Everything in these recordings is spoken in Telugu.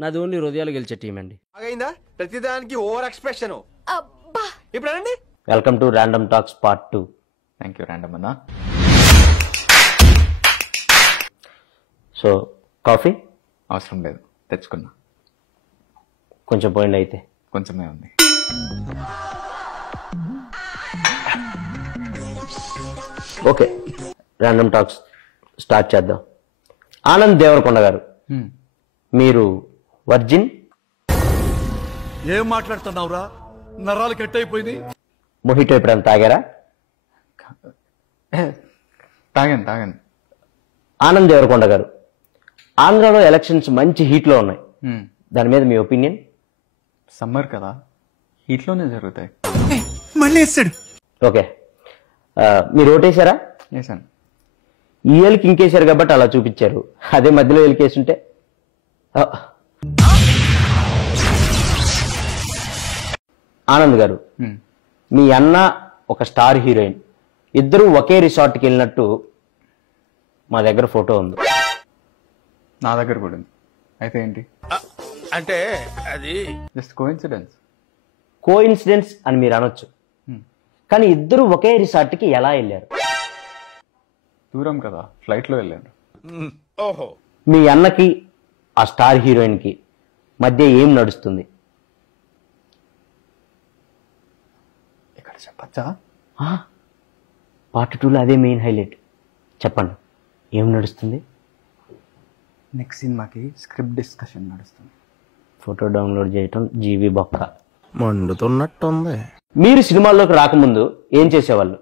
నాది ఓన్లీ హృదయాలు గెలిచే టీం అండి. ప్రతిదానికి ఓవర్ ఎక్స్ప్రెషన్. ఇప్పుడు అనండి. Welcome to random talks part 2. Thank you random అన్న. సో కాఫీ అవసరం లేదు, తెచ్చుకున్నా. కొంచెం పోయింది అయితే. కొంచెమే ఉంది. ఓకే, ర్యాండమ్ టాక్స్ స్టార్ట్ చేద్దాం. ఆనంద్ దేవరకొండ గారు, మీరు వర్జిన్? ఏం మాట్లాడుతున్నావురా, నరాలు కట్ అయిపోయింది. మొహిటో ఎప్పుడైనా తాగారా? తాగాను. ఆనంద్ దేవరకొండ గారు, ఆంధ్రాలో ఎలక్షన్స్ మంచి హీట్లో ఉన్నాయి, దాని మీద మీ ఒపీనియన్? సమ్మర్ కదా, హీట్లోనే జరుగుతాయి. మళ్ళీ వేస్తాడు. ఓకే, మీరు ఓటేశారా? వేసాను. ఈ ఏళ్ళకి ఇంకేశారు కాబట్టి అలా చూపించారు, అదే మధ్యలో ఏలికేసుంటే. ఆనంద్ గారు, మీ అన్న ఒక స్టార్ హీరోయిన్, ఇద్దరు ఒకే రిసార్ట్కి వెళ్ళినట్టు మా దగ్గర ఫోటో ఉంది. నా దగ్గర కూడా ఉంది. అయితే ఏంటి? అంటే అది జస్ట్ కోఇన్సిడెన్స్. కోఇన్సిడెన్స్ అని మీరు అనొచ్చు, కానీ ఇద్దరు ఒకే రిసార్ట్కి ఎలా వెళ్ళారు? దూరం కదా, ఫ్లైట్లో వెళ్ళాను. ఓహో, మీ అన్నకి ఆ స్టార్ హీరోయిన్కి మధ్య ఏం నడుస్తుంది? ఇక్కడ చెప్పచ్చా? పార్ట్ 2లో అదే మెయిన్ హైలైట్. చెప్పండి, ఏం నడుస్తుంది? నెక్స్ట్ సినిమాకి స్క్రిప్ట్ డిస్కషన్ నడుస్తుంది. ఫోటో డౌన్లోడ్ చేయటం జీవి బొక్క. మండుతున్నట్టుంది. మీరు సినిమాల్లోకి రాకముందు ఏం చేసేవాళ్ళు?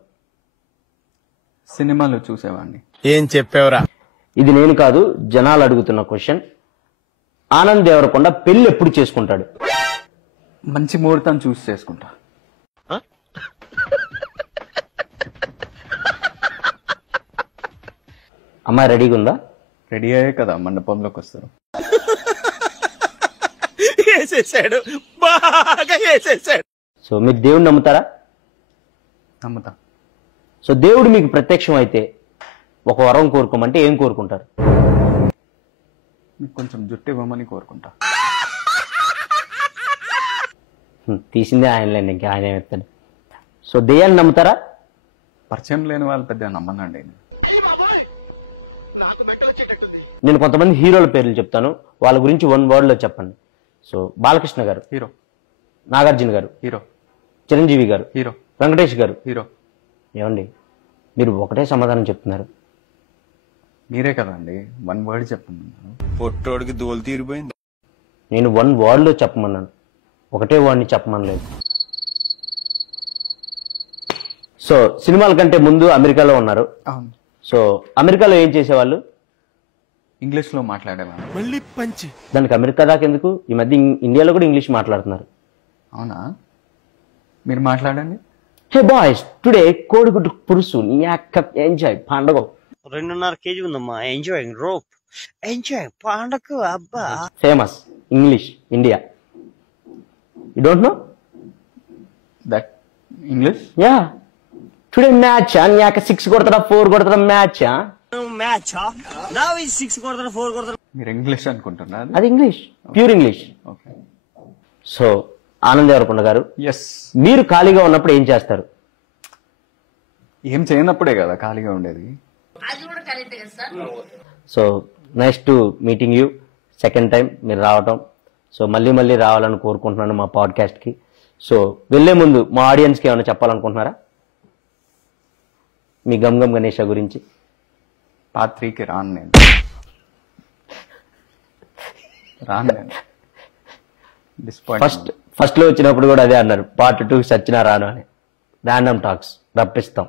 సినిమాలు చూసేవాడిని. ఏం చెప్పావురా? ఇది నేను కాదు, జనాలు అడుగుతున్న క్వశ్చన్. ఆనంద్ దేవరకొండ పెళ్లి ఎప్పుడు చేసుకుంటాడు? మంచి ముహూర్తం చూసి చేసుకుంటా. అమ్మాయి రెడీగా ఉందా? రెడీ అయ్యే కదా మండపంలోకి వస్తారు. వేసేసాడు, బాగా వేసేసాడు. సో మీరు దేవుడిని నమ్ముతారా? నమ్ముతా. సో దేవుడు మీకు ప్రత్యక్షం అయితే ఒక వరం కోరుకోమంటే ఏం కోరుకుంటారు? మీకు కొంచెం జుట్టు ఇవ్వమని కోరుకుంటా. తీసిందే ఆయనలేండి, ఇంకా ఆయన ఏమెత్తాడు. సో దెయ్యాన్ని నమ్ముతారా? పరిచయం లేని వాళ్ళు పెద్ద నమ్మనండి. నేను కొంతమంది హీరోల పేర్లు చెప్తాను, వాళ్ళ గురించి 1 wordలో చెప్పండి. సో బాలకృష్ణ గారు హీరో, నాగార్జున గారు హీరో, చిరంజీవి గారు హీరో, వెంకటేష్ గారు హీరో. ఏమండి మీరు ఒకటే సమాధానం చెప్తున్నారు? మీరే కదండి 1 word చెప్పండి. పొట్టోడికి దోలు తీరిపోయింది. నేను 1 wordలో చెప్పమన్నాను, ఒకటే వర్డ్ని చెప్పమనలేదు. సో సినిమాల కంటే ముందు అమెరికాలో ఉన్నారు. అవును. సో అమెరికాలో ఏం చేసేవాళ్ళు? ఇంగ్లీష్లో మాట్లాడేవాడిని. మళ్ళీ పంచి. దానికి అమెరికా దాకా ఎందుకు? ఈ మధ్య ఇండియాలో కూడా ఇంగ్లీష్ మాట్లాడుతున్నారు. అవునా? మీరు మాట్లాడండి. హే బాయ్స్, టుడే కోడిగుడ్డు పురుసు ఎంజాయ్ పండగ. 2.5 kg ఉందమ్మా. ఎంజాయ్ రోప్, ఎంజాయ్ పండగ. అబ్బా, famous English India. You don't know that English? Yeah, today match న్యాక 6 కొడతారా 4 కొడతారా మ్యాచ్? మ్యాచ్ నా 6 కొడతారు 4 కొడతారు. మీరు ఇంగ్లీష్ అనుకుంటున్నా? అది English, pure English. Okay. So Anand Deverakonda గారు, ఎస్. మీరు ఖాళీగా ఉన్నప్పుడు ఏం చేస్తారు? ఏం చేయనప్పుడే కదా ఖాళీగా ఉండేది. So nice to meeting you, second time మీరు రావటం. సో మళ్ళీ రావాలని కోరుకుంటున్నాను మా పాడ్కాస్ట్కి. సో వెళ్ళే ముందు మా ఆడియన్స్కి ఏమైనా చెప్పాలనుకుంటున్నారా మీ గమ్ గణేష గురించి? పార్ట్ 3కి రాను నేను. ఫస్ట్లో వచ్చినప్పుడు కూడా అదే అన్నారు, పార్ట్ 2కి సచ్చినా రాను అని. Random talks రప్పిస్తాం.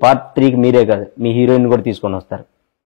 పార్ట్ 3కి మీరే కాదు, మీ హీరోయిన్ కూడా తీసుకొని వస్తారు.